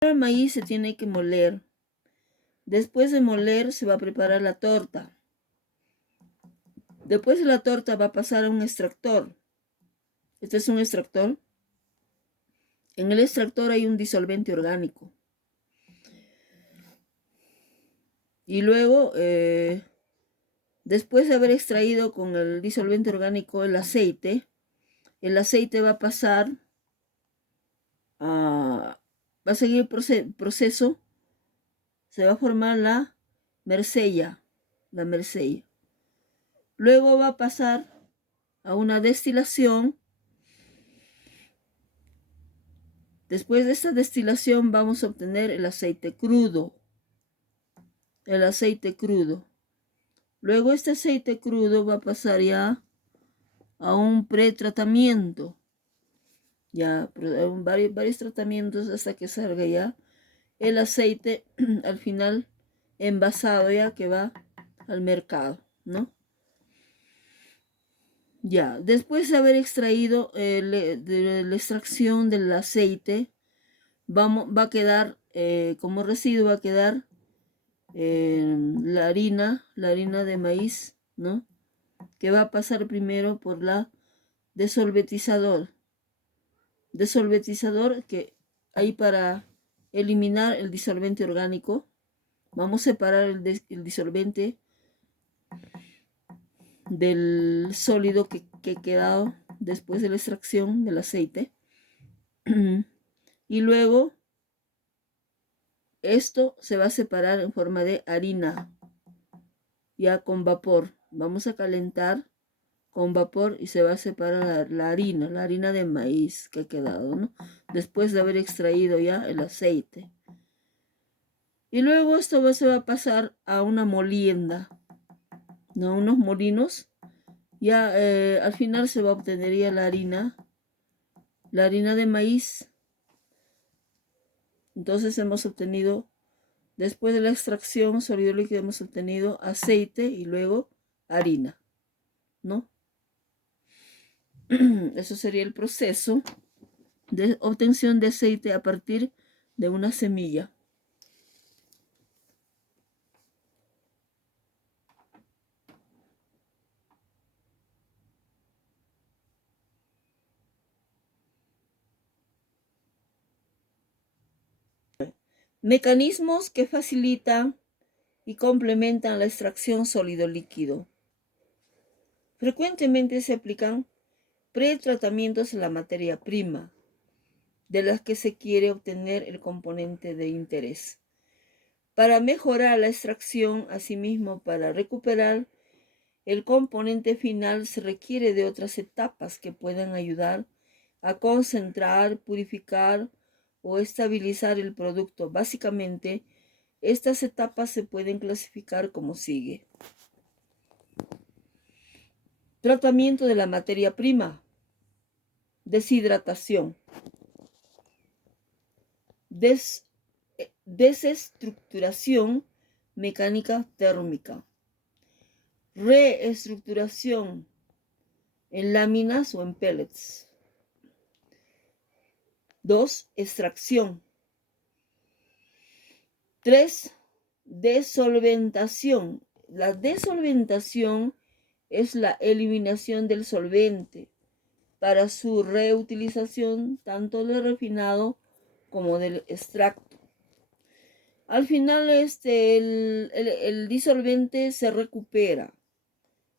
El maíz se tiene que moler. Después de moler se va a preparar la torta. Después de la torta va a pasar a un extractor. Este es un extractor. En el extractor hay un disolvente orgánico. Y luego, después de haber extraído con el disolvente orgánico el aceite va a pasar va a seguir el proceso. Se va a formar la mercella. Luego va a pasar a una destilación. Después de esta destilación vamos a obtener el aceite crudo. Luego este aceite crudo va a pasar ya a un pretratamiento. Ya varios tratamientos hasta que salga ya el aceite al final envasado, ya que va al mercado, ¿no? Ya, después de haber extraído de la extracción del aceite, va a quedar, como residuo va a quedar la harina de maíz, ¿no? Que va a pasar primero por la desolvetizador que ahí para eliminar el disolvente orgánico, vamos a separar el disolvente del sólido que ha quedado después de la extracción del aceite. Y luego esto se va a separar en forma de harina, ya con vapor. Vamos a calentar con vapor y se va a separar la harina de maíz que ha quedado, ¿no? Después de haber extraído ya el aceite. Y luego esto se va a pasar a una molienda, ¿no? Unos molinos. Ya al final se va a obtener ya la harina de maíz. Entonces hemos obtenido, después de la extracción sólido líquido, hemos obtenido aceite y luego harina, ¿no? Eso sería el proceso de obtención de aceite a partir de una semilla. Mecanismos que facilitan y complementan la extracción sólido-líquido. Frecuentemente se aplican pretratamientos en la materia prima, de las que se quiere obtener el componente de interés. Para mejorar la extracción, asimismo para recuperar el componente final, se requiere de otras etapas que puedan ayudar a concentrar, purificar o estabilizar el producto. Básicamente, estas etapas se pueden clasificar como sigue. Tratamiento de la materia prima. Deshidratación. Desestructuración mecánica térmica. Reestructuración en láminas o en pellets. 2. Extracción. 3. Desolventación. La desolventación es la eliminación del solvente para su reutilización tanto del refinado como del extracto. Al final el disolvente se recupera.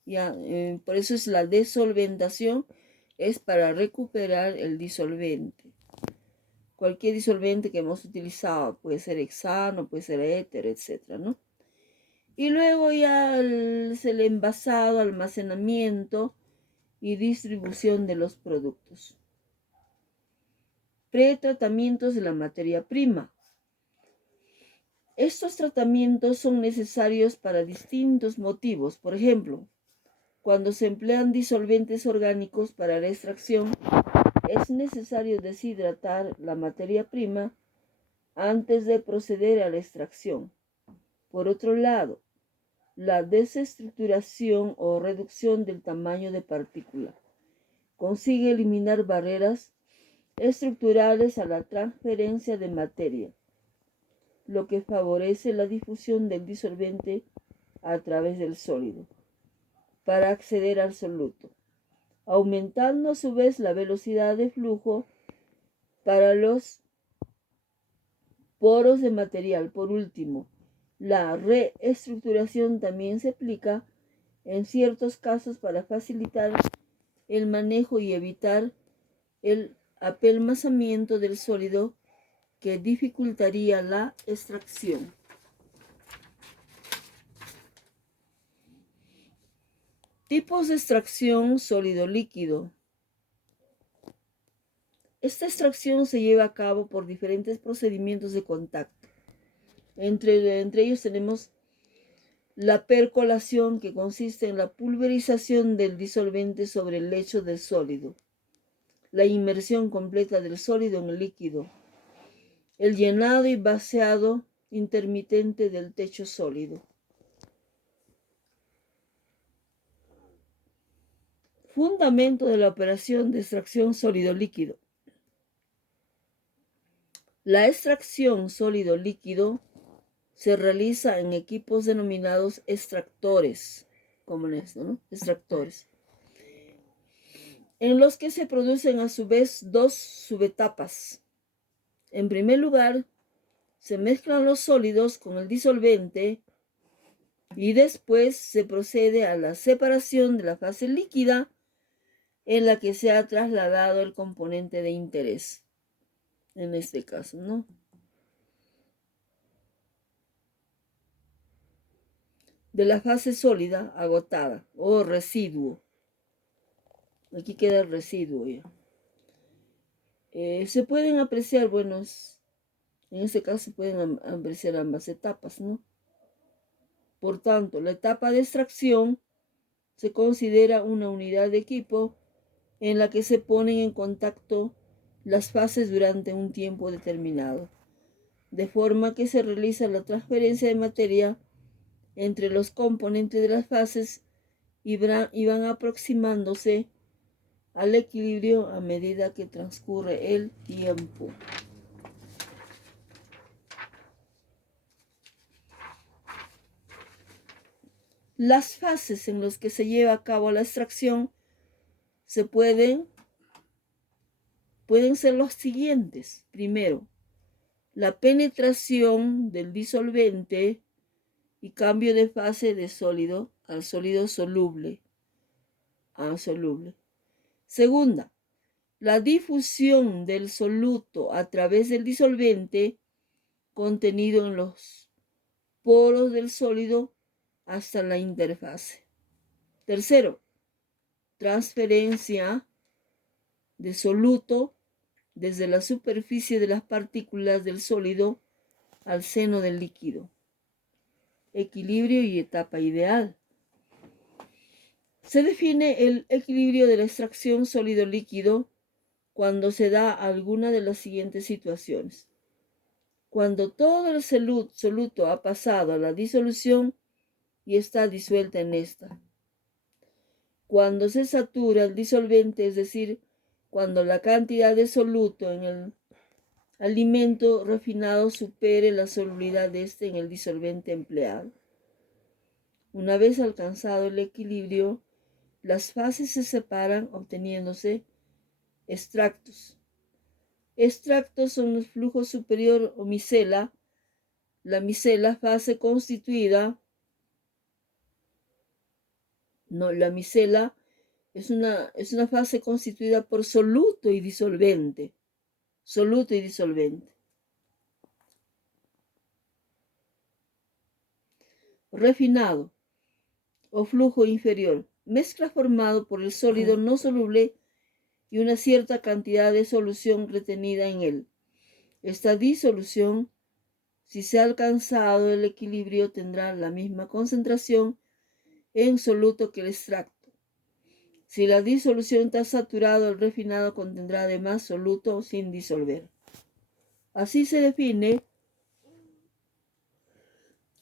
Ya, por eso es la desolventación, es para recuperar el disolvente. Cualquier disolvente que hemos utilizado, puede ser hexano, puede ser éter, etc., ¿no? Y luego ya es el envasado, almacenamiento y distribución de los productos. Pretratamientos de la materia prima. Estos tratamientos son necesarios para distintos motivos. Por ejemplo, cuando se emplean disolventes orgánicos para la extracción, es necesario deshidratar la materia prima antes de proceder a la extracción. Por otro lado, la desestructuración o reducción del tamaño de partícula consigue eliminar barreras estructurales a la transferencia de materia, lo que favorece la difusión del disolvente a través del sólido, para acceder al soluto, aumentando a su vez la velocidad de flujo para los poros de material. Por último, la reestructuración también se aplica en ciertos casos para facilitar el manejo y evitar el apelmazamiento del sólido que dificultaría la extracción. Tipos de extracción sólido-líquido. Esta extracción se lleva a cabo por diferentes procedimientos de contacto. Entre ellos tenemos la percolación, que consiste en la pulverización del disolvente sobre el lecho del sólido, la inmersión completa del sólido en el líquido, el llenado y vaciado intermitente del techo sólido. Fundamento de la operación de extracción sólido-líquido. La extracción sólido-líquido se realiza en equipos denominados extractores, como en esto, ¿no? Extractores, en los que se producen a su vez dos subetapas. En primer lugar, se mezclan los sólidos con el disolvente y después se procede a la separación de la fase líquida en la que se ha trasladado el componente de interés, en este caso, ¿no? De la fase sólida agotada o residuo. Aquí queda el residuo ya. Se pueden apreciar, en este caso se pueden apreciar ambas etapas, ¿no? Por tanto, la etapa de extracción se considera una unidad de equipo en la que se ponen en contacto las fases durante un tiempo determinado, de forma que se realiza la transferencia de materia entre los componentes de las fases y van aproximándose al equilibrio a medida que transcurre el tiempo. Las fases en las que se lleva a cabo la extracción pueden ser los siguientes. Primero, la penetración del disolvente y cambio de fase de sólido al sólido soluble. Segunda, la difusión del soluto a través del disolvente contenido en los poros del sólido hasta la interfase. Tercero, transferencia de soluto desde la superficie de las partículas del sólido al seno del líquido. Equilibrio y etapa ideal. Se define el equilibrio de la extracción sólido-líquido cuando se da alguna de las siguientes situaciones. Cuando todo el soluto ha pasado a la disolución y está disuelta en esta. Cuando se satura el disolvente, es decir, cuando la cantidad de soluto en el alimento refinado supere la solubilidad de este en el disolvente empleado. Una vez alcanzado el equilibrio, las fases se separan obteniéndose extractos. Extractos son el flujo superior o micela, la micela fase constituida. La micela es una fase constituida por soluto y disolvente. Soluto y disolvente. Refinado o flujo inferior. Mezcla formado por el sólido no soluble y una cierta cantidad de solución retenida en él. Esta disolución, si se ha alcanzado el equilibrio, tendrá la misma concentración en soluto que el extracto. Si la disolución está saturada, el refinado contendrá además soluto sin disolver. Así se define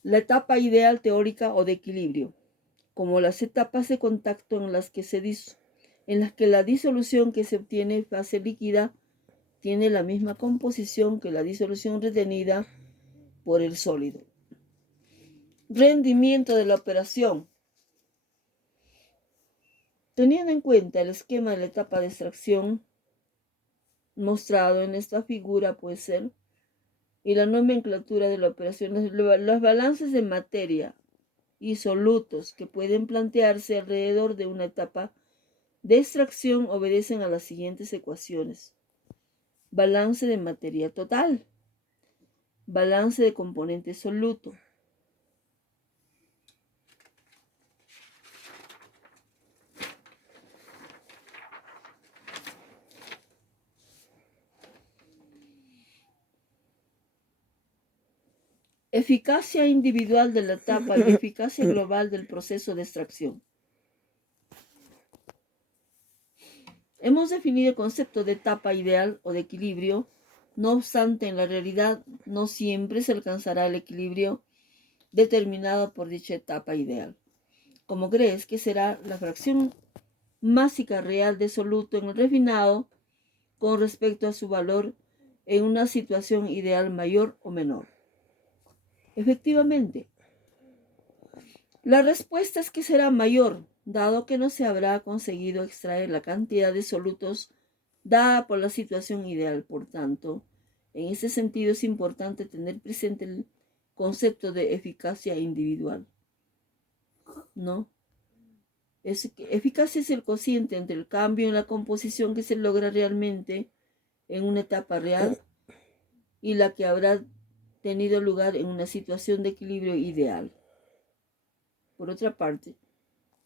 la etapa ideal teórica o de equilibrio, como las etapas de contacto en las que la disolución que se obtiene en fase líquida tiene la misma composición que la disolución retenida por el sólido. Rendimiento de la operación. Teniendo en cuenta el esquema de la etapa de extracción mostrado en esta figura, puede ser, y la nomenclatura de la operación, los balances de materia y solutos que pueden plantearse alrededor de una etapa de extracción obedecen a las siguientes ecuaciones. Balance de materia total, balance de componente soluto, eficacia individual de la etapa y eficacia global del proceso de extracción. Hemos definido el concepto de etapa ideal o de equilibrio. No obstante, en la realidad no siempre se alcanzará el equilibrio determinado por dicha etapa ideal. Como crees que será la fracción másica real de soluto en el refinado con respecto a su valor en una situación ideal mayor o menor. Efectivamente, la respuesta es que será mayor, dado que no se habrá conseguido extraer la cantidad de solutos dada por la situación ideal. Por tanto, en ese sentido es importante tener presente el concepto de eficacia individual, ¿no? Eficacia es el cociente entre el cambio en la composición que se logra realmente en una etapa real y la que habrá tenido lugar en una situación de equilibrio ideal. Por otra parte,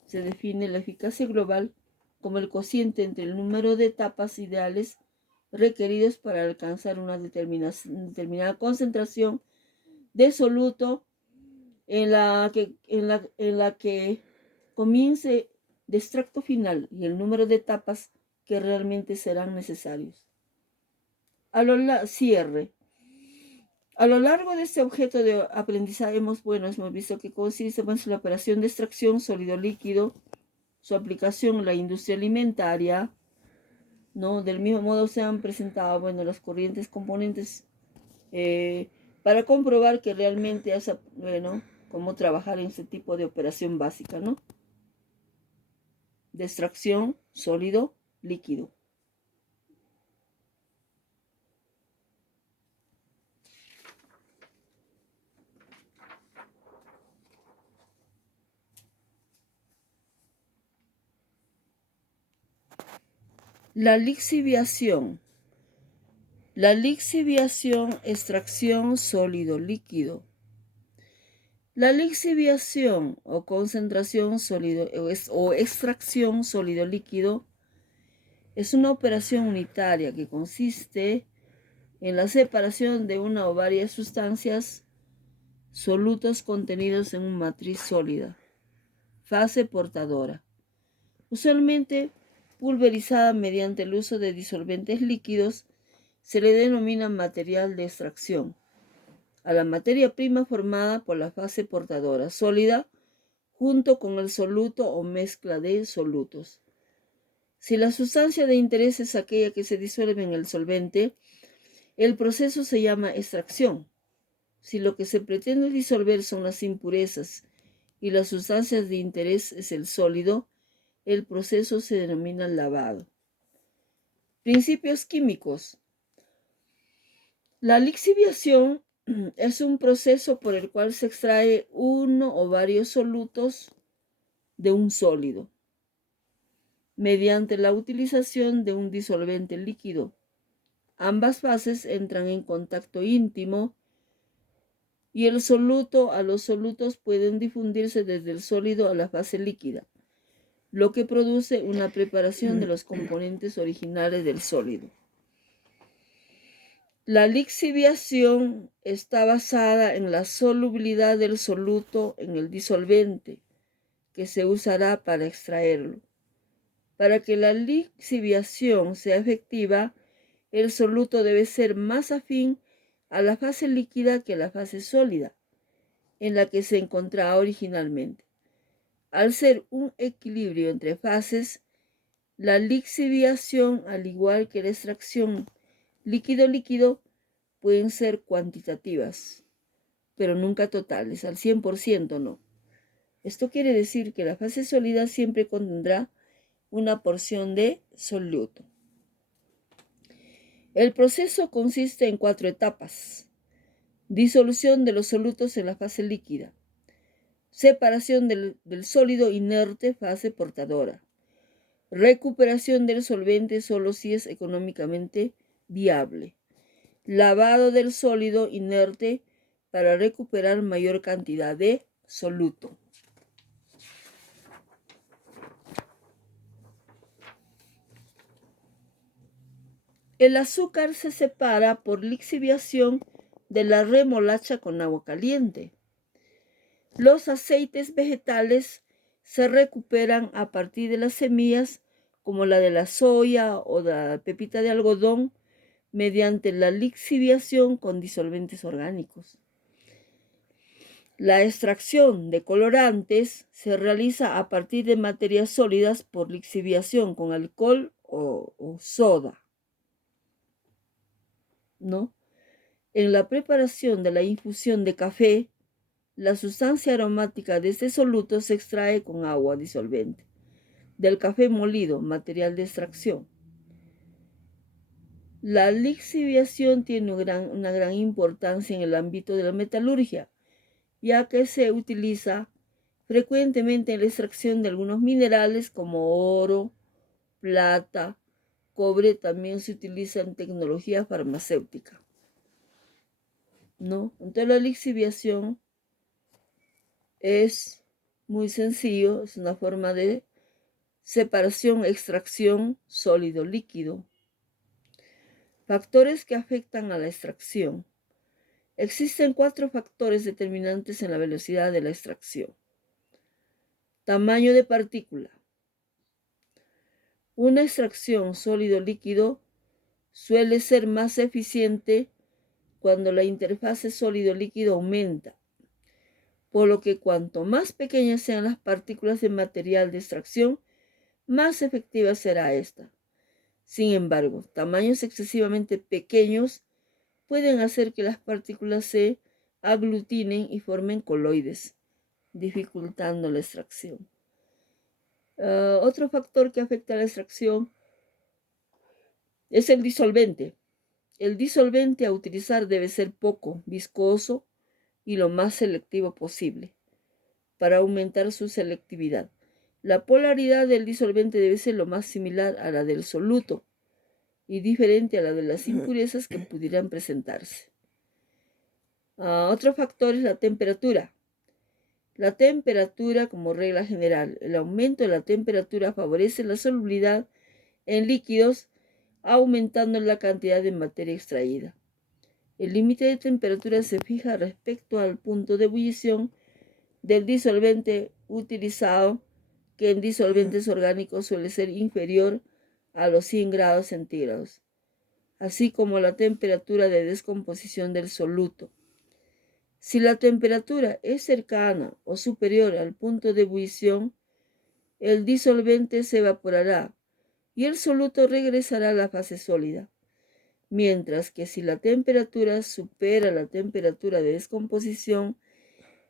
se define la eficacia global como el cociente entre el número de etapas ideales requeridos para alcanzar una determinada concentración de soluto en la que comience de extracto final y el número de etapas que realmente serán necesarios. Cierre. A lo largo de este objeto de aprendizaje hemos visto que consiste en la operación de extracción sólido-líquido, su aplicación en la industria alimentaria, ¿no? Del mismo modo se han presentado las corrientes componentes para comprobar que realmente es cómo trabajar en este tipo de operación básica, ¿no? De extracción sólido-líquido. La lixiviación. La lixiviación, extracción sólido-líquido. La lixiviación o concentración sólido o extracción sólido-líquido es una operación unitaria que consiste en la separación de una o varias sustancias solutos contenidos en una matriz sólida, fase portadora, usualmente pulverizada mediante el uso de disolventes líquidos. Se le denomina material de extracción a la materia prima formada por la fase portadora sólida junto con el soluto o mezcla de solutos. Si la sustancia de interés es aquella que se disuelve en el solvente, el proceso se llama extracción. Si lo que se pretende disolver son las impurezas y las sustancias de interés es el sólido, el proceso se denomina lavado. Principios químicos. La lixiviación es un proceso por el cual se extrae uno o varios solutos de un sólido mediante la utilización de un disolvente líquido. Ambas fases entran en contacto íntimo y el soluto a los solutos pueden difundirse desde el sólido a la fase líquida, lo que produce una preparación de los componentes originales del sólido. La lixiviación está basada en la solubilidad del soluto en el disolvente que se usará para extraerlo. Para que la lixiviación sea efectiva, el soluto debe ser más afín a la fase líquida que a la fase sólida en la que se encontraba originalmente. Al ser un equilibrio entre fases, la lixiviación, al igual que la extracción líquido-líquido, pueden ser cuantitativas. pero nunca totales, al 100% no. Esto quiere decir que la fase sólida siempre contendrá una porción de soluto. El proceso consiste en 4 etapas. Disolución de los solutos en la fase líquida. Separación del sólido inerte, fase portadora. Recuperación del solvente solo si es económicamente viable. Lavado del sólido inerte para recuperar mayor cantidad de soluto. El azúcar se separa por lixiviación de la remolacha con agua caliente. Los aceites vegetales se recuperan a partir de las semillas, como la de la soya o la pepita de algodón, mediante la lixiviación con disolventes orgánicos. La extracción de colorantes se realiza a partir de materias sólidas por lixiviación con alcohol o soda, ¿no? En la preparación de la infusión de café, la sustancia aromática de este soluto se extrae con agua disolvente del café molido, material de extracción. La lixiviación tiene una gran importancia en el ámbito de la metalurgia, ya que se utiliza frecuentemente en la extracción de algunos minerales como oro, plata, cobre. También se utiliza en tecnología farmacéutica, ¿no? Entonces la lixiviación es muy sencillo, es una forma de separación, extracción, sólido, líquido. Factores que afectan a la extracción. Existen 4 factores determinantes en la velocidad de la extracción. Tamaño de partícula. Una extracción sólido-líquido suele ser más eficiente cuando la interfase sólido-líquido aumenta, por lo que cuanto más pequeñas sean las partículas de material de extracción, más efectiva será esta. Sin embargo, tamaños excesivamente pequeños pueden hacer que las partículas se aglutinen y formen coloides, dificultando la extracción. Otro factor que afecta a la extracción es el disolvente. El disolvente a utilizar debe ser poco viscoso y lo más selectivo posible para aumentar su selectividad. La polaridad del disolvente debe ser lo más similar a la del soluto y diferente a la de las impurezas que pudieran presentarse. Otro factor es la temperatura. La temperatura como regla general. El aumento de la temperatura favorece la solubilidad en líquidos, aumentando la cantidad de materia extraída. El límite de temperatura se fija respecto al punto de ebullición del disolvente utilizado, que en disolventes orgánicos suele ser inferior a los 100 grados centígrados, así como la temperatura de descomposición del soluto. Si la temperatura es cercana o superior al punto de ebullición, el disolvente se evaporará y el soluto regresará a la fase sólida, mientras que si la temperatura supera la temperatura de descomposición,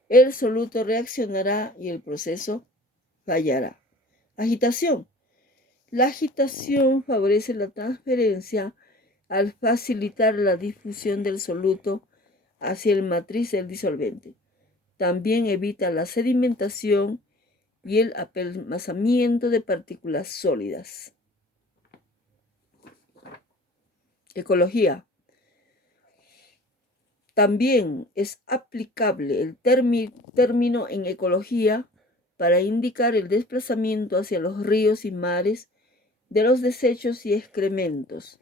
el soluto reaccionará y el proceso fallará. Agitación. La agitación favorece la transferencia al facilitar la difusión del soluto hacia el matriz del disolvente. También evita la sedimentación y el apelmazamiento de partículas sólidas. Ecología. También es aplicable el término en ecología para indicar el desplazamiento hacia los ríos y mares de los desechos y excrementos,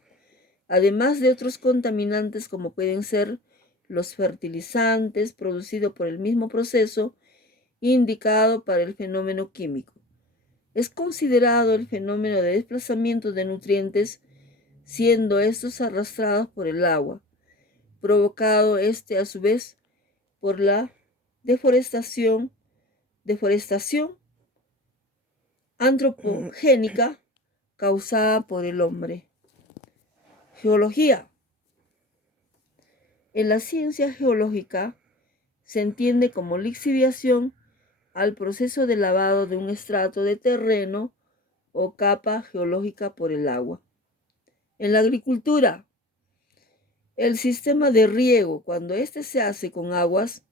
además de otros contaminantes como pueden ser los fertilizantes producidos por el mismo proceso indicado para el fenómeno químico. Es considerado el fenómeno de desplazamiento de nutrientes, siendo estos arrastrados por el agua, provocado a su vez por la deforestación antropogénica causada por el hombre. Geología. En la ciencia geológica, Se entiende como lixiviación al proceso de lavado de un estrato de terreno o capa geológica por el agua. En la agricultura, el sistema de riego, cuando éste se hace con aguas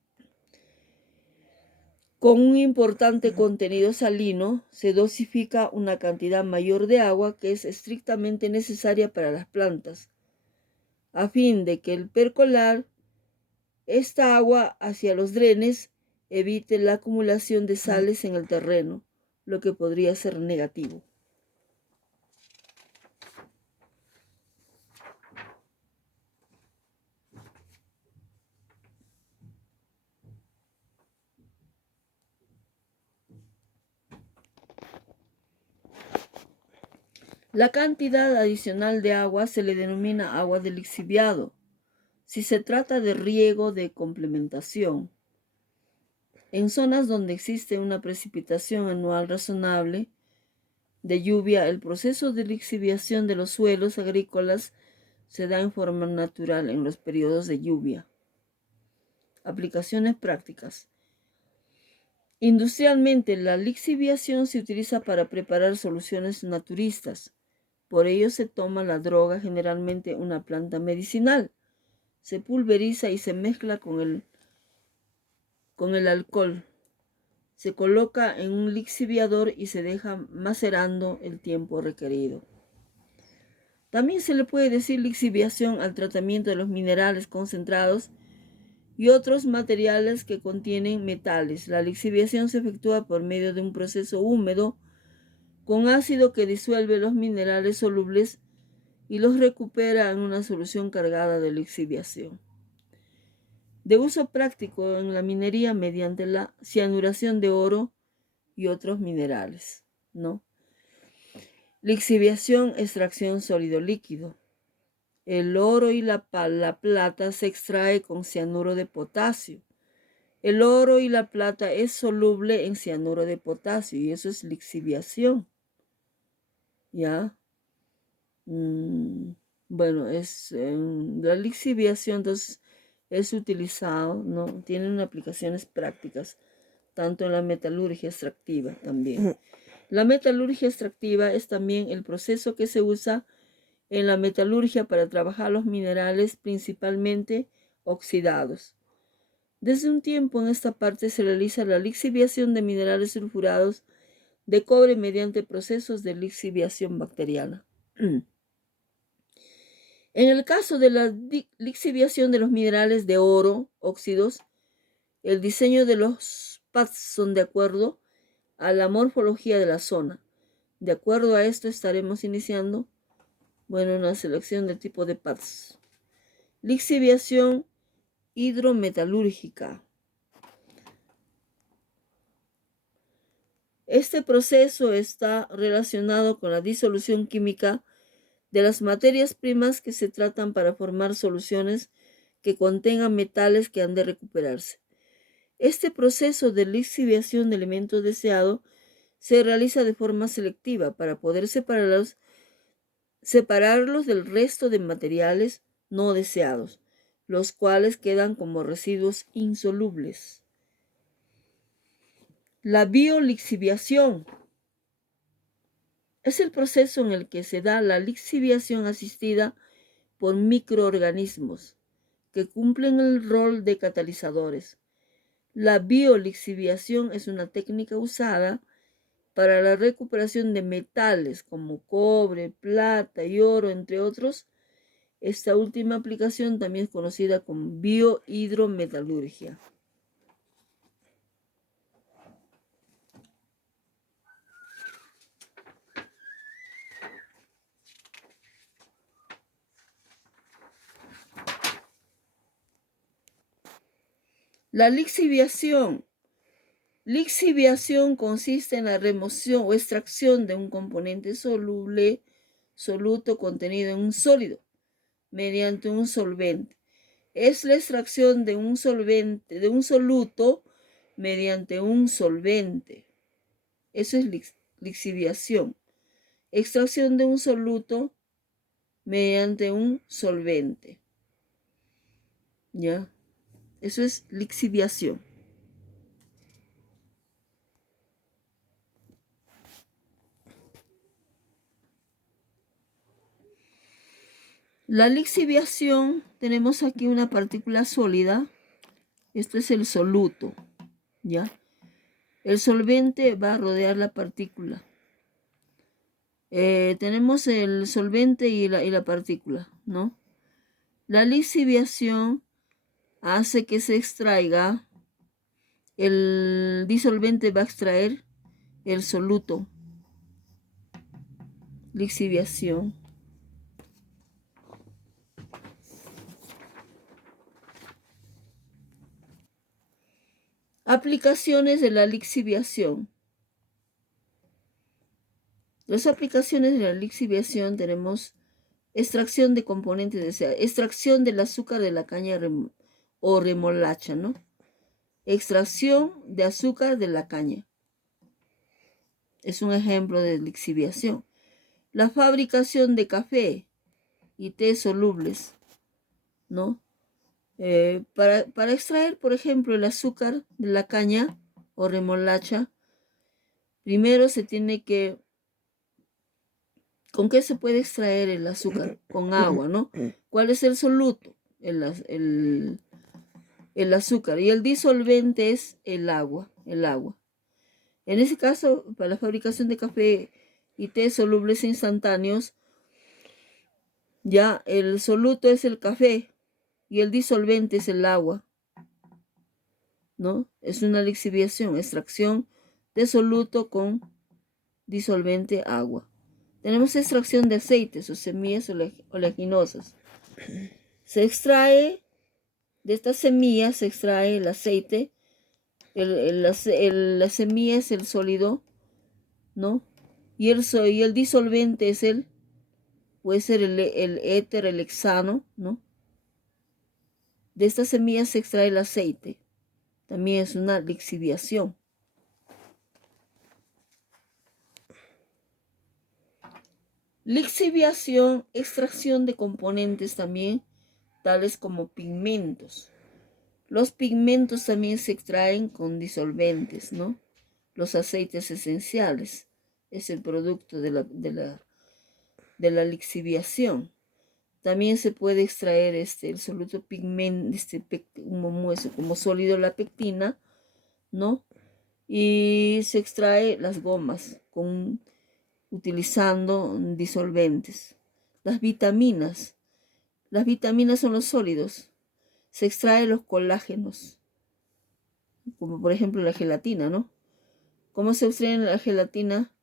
con un importante contenido salino, se dosifica una cantidad mayor de agua que es estrictamente necesaria para las plantas, a fin de que el percolar esta agua hacia los drenes evite la acumulación de sales en el terreno, lo que podría ser negativo. La cantidad adicional de agua se le denomina agua de lixiviado, si se trata de riego de complementación. En zonas donde existe una precipitación anual razonable de lluvia, el proceso de lixiviación de los suelos agrícolas se da en forma natural en los periodos de lluvia. Aplicaciones prácticas. Industrialmente, la lixiviación se utiliza para preparar soluciones naturistas. Por ello se toma la droga, generalmente una planta medicinal, se pulveriza y se mezcla con el alcohol. Se coloca en un lixiviador y se deja macerando el tiempo requerido. También se le puede decir lixiviación al tratamiento de los minerales concentrados y otros materiales que contienen metales. La lixiviación se efectúa por medio de un proceso húmedo con ácido que disuelve los minerales solubles y los recupera en una solución cargada de lixiviación. De uso práctico en la minería mediante la cianuración de oro y otros minerales, ¿no? Lixiviación, extracción sólido-líquido. El oro y la plata se extrae con cianuro de potasio. El oro y la plata es soluble en cianuro de potasio y eso es lixiviación. ¿Ya? Bueno, la lixiviación entonces es utilizado, ¿no? Tienen aplicaciones prácticas, tanto en la metalurgia extractiva también. La metalurgia extractiva es también el proceso que se usa en la metalurgia para trabajar los minerales principalmente oxidados. Desde un tiempo en esta parte se realiza la lixiviación de minerales sulfurados de cobre mediante procesos de lixiviación bacteriana. En el caso de la lixiviación de los minerales de oro, óxidos, el diseño de los pads son de acuerdo a la morfología de la zona. De acuerdo a esto estaremos iniciando, una selección de tipo de pads. Lixiviación hidrometalúrgica. Este proceso está relacionado con la disolución química de las materias primas que se tratan para formar soluciones que contengan metales que han de recuperarse. Este proceso de lixiviación de elementos deseados se realiza de forma selectiva para poder separarlos del resto de materiales no deseados, los cuales quedan como residuos insolubles. La biolixiviación es el proceso en el que se da la lixiviación asistida por microorganismos que cumplen el rol de catalizadores. La biolixiviación es una técnica usada para la recuperación de metales como cobre, plata y oro, entre otros. Esta última aplicación también es conocida como biohidrometalurgia. La lixiviación. Lixiviación consiste en la remoción o extracción de un componente soluto contenido en un sólido mediante un solvente. Es la extracción de un soluto mediante un solvente. Eso es lixiviación. Extracción de un soluto mediante un solvente. ¿Ya? Eso es lixiviación. La lixiviación, tenemos aquí una partícula sólida. Esto es el soluto, ¿ya? El solvente va a rodear la partícula. Tenemos el solvente y la partícula, ¿no? La lixiviación hace que se extraiga, el disolvente va a extraer el soluto. Lixiviación. Aplicaciones de la lixiviación. Las aplicaciones de la lixiviación tenemos extracción de componentes, extracción del azúcar de la caña o remolacha, ¿no? Extracción de azúcar de la caña. Es un ejemplo de lixiviación. La fabricación de café y té solubles, ¿no? Para extraer, por ejemplo, el azúcar de la caña o remolacha, primero se tiene que... ¿Con qué se puede extraer el azúcar? Con agua, ¿no? ¿Cuál es el soluto? El azúcar. Y el disolvente es el agua. En ese caso, para la fabricación de café y té solubles instantáneos, ya el soluto es el café y el disolvente es el agua, ¿no? Es una lixiviación, extracción de soluto con disolvente agua. Tenemos extracción de aceites o semillas oleaginosas. Se extrae, de estas semillas se extrae el aceite, la semilla es el sólido, ¿no? Y el disolvente es puede ser el éter, el hexano, ¿no? De estas semillas se extrae el aceite. También es una lixiviación. Lixiviación, extracción de componentes también, tales como pigmentos. Los pigmentos también se extraen con disolventes, ¿no? Los aceites esenciales es el producto de la lixiviación. También se puede extraer el soluto pigmento, como sólido la pectina, ¿no? Y se extrae las gomas utilizando disolventes. Las vitaminas son los sólidos. Se extraen los colágenos, como por ejemplo la gelatina, ¿no? ¿Cómo se extrae la gelatina?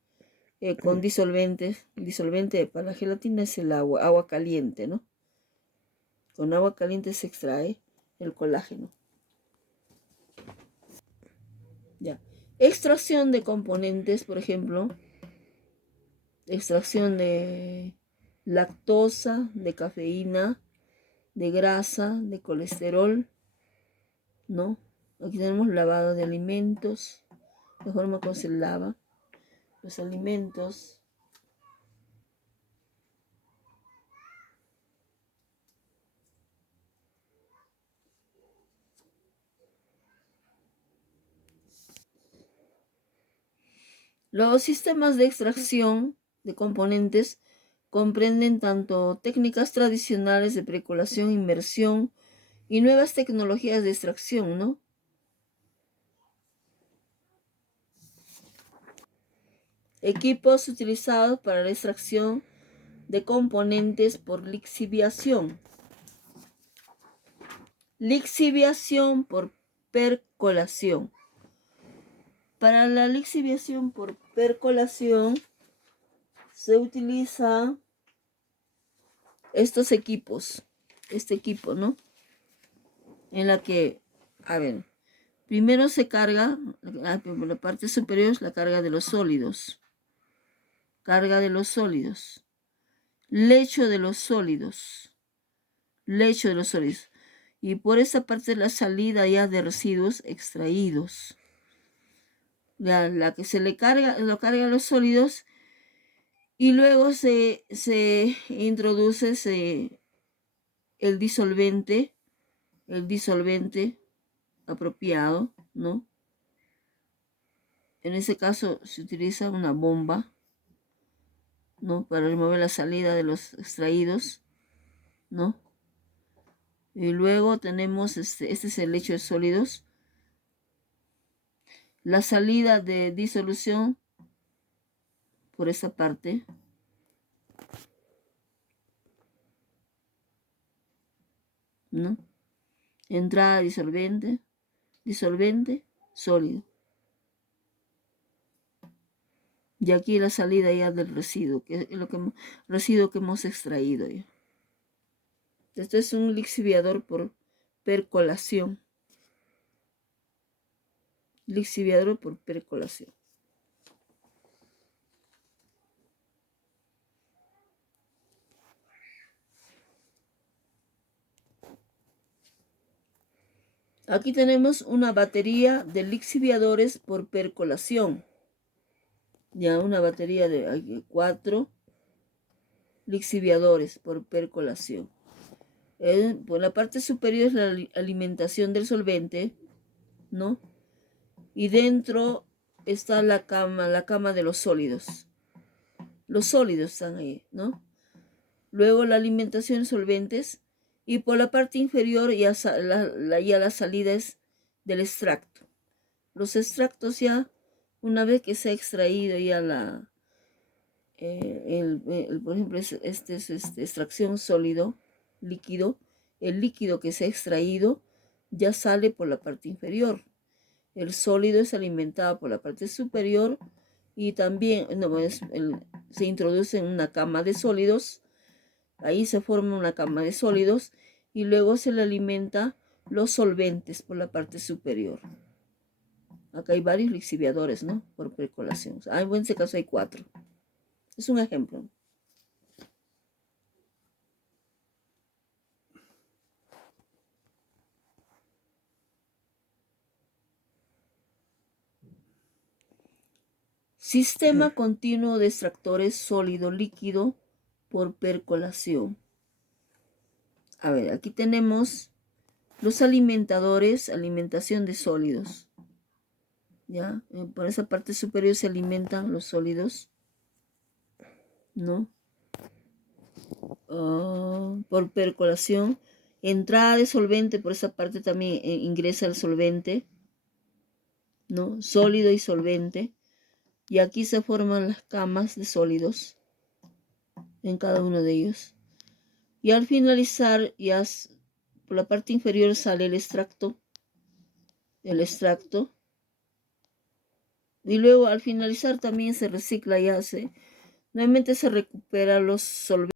Con disolventes. El disolvente para la gelatina es el agua caliente, ¿no? Con agua caliente se extrae el colágeno. Ya. Extracción de componentes, por ejemplo, extracción de lactosa, de cafeína, de grasa, de colesterol, ¿no? Aquí tenemos lavado de alimentos, la forma como se lava los alimentos. Los sistemas de extracción de componentes comprenden tanto técnicas tradicionales de precolación, inmersión y nuevas tecnologías de extracción, ¿no? Equipos utilizados para la extracción de componentes por lixiviación. Lixiviación por percolación. Para la lixiviación por percolación se utiliza estos equipos, este equipo, ¿no? En la que, a ver, primero se carga, por la parte superior es la carga de los sólidos. Carga de los sólidos. Lecho de los sólidos. Lecho de los sólidos. Y por esa parte es la salida ya de residuos extraídos. La que se le carga, lo carga los sólidos y luego se introduce el disolvente apropiado, ¿no? En ese caso se utiliza una bomba, ¿no? Para remover la salida de los extraídos, ¿no? Y luego tenemos, este es el lecho de sólidos. La salida de disolución por esta parte, ¿no? Entrada disolvente, sólido. Y aquí la salida ya del residuo, que es residuo que hemos extraído ya. Esto es un lixiviador por percolación. Lixiviador por percolación. Aquí tenemos una batería de lixiviadores por percolación. Ya una batería de 4 lixiviadores por percolación. Por la parte superior es la alimentación del solvente, ¿no? Y dentro está la cama de los sólidos. Los sólidos están ahí, ¿no? Luego la alimentación de solventes. Y por la parte inferior ya la salida es del extracto. Los extractos ya, una vez que se ha extraído ya por ejemplo, este es extracción sólido, líquido. El líquido que se ha extraído ya sale por la parte inferior. El sólido es alimentado por la parte superior y también se introduce en una cama de sólidos. Ahí se forma una cama de sólidos y luego se le alimenta los solventes por la parte superior. Acá hay varios lixiviadores, ¿no? Por percolación. En este caso hay 4. Es un ejemplo. Sistema continuo de extractores sólido-líquido por percolación. A ver, aquí tenemos los alimentadores, alimentación de sólidos. ¿Ya? Por esa parte superior se alimentan los sólidos, ¿no? Por percolación. Entrada de solvente, por esa parte también ingresa el solvente, ¿no? Sólido y solvente. Y aquí se forman las camas de sólidos en cada uno de ellos. Y al finalizar, ya por la parte inferior sale el extracto. Y luego al finalizar también se recicla nuevamente se recupera los solventes.